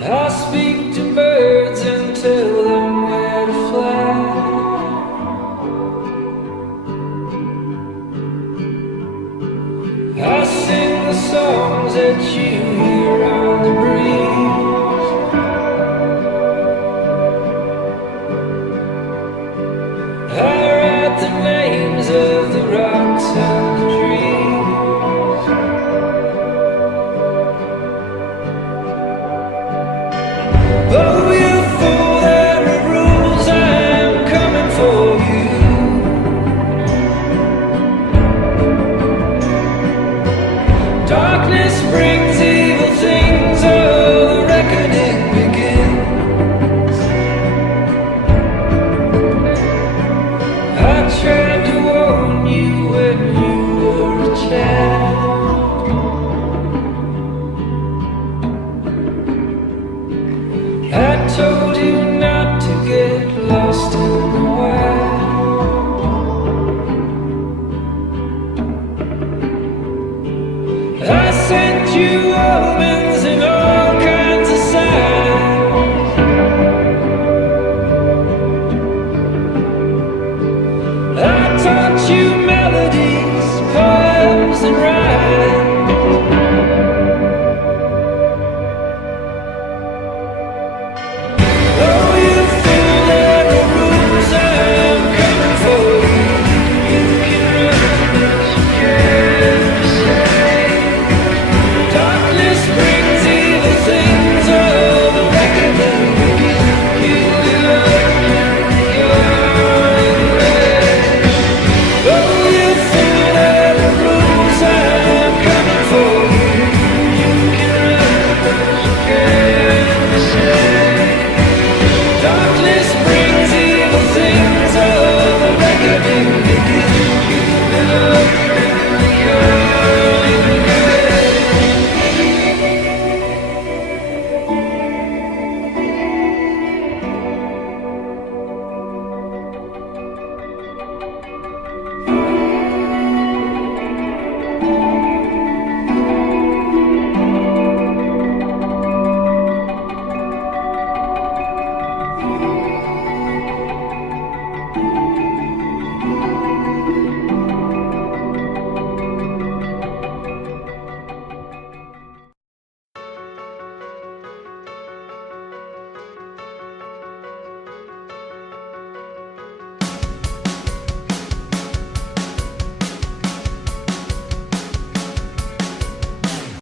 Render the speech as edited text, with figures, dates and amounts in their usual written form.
I speak to birds and tell them where to fly. I sing the songs that you hear on the breeze. I write the names of the rocks and the trees. Oh, you fool, there are rules, I'm coming for you. Darkness brings evil things, oh, the reckoning begins. I tried to warn you when you were a child. I told you not to get lost in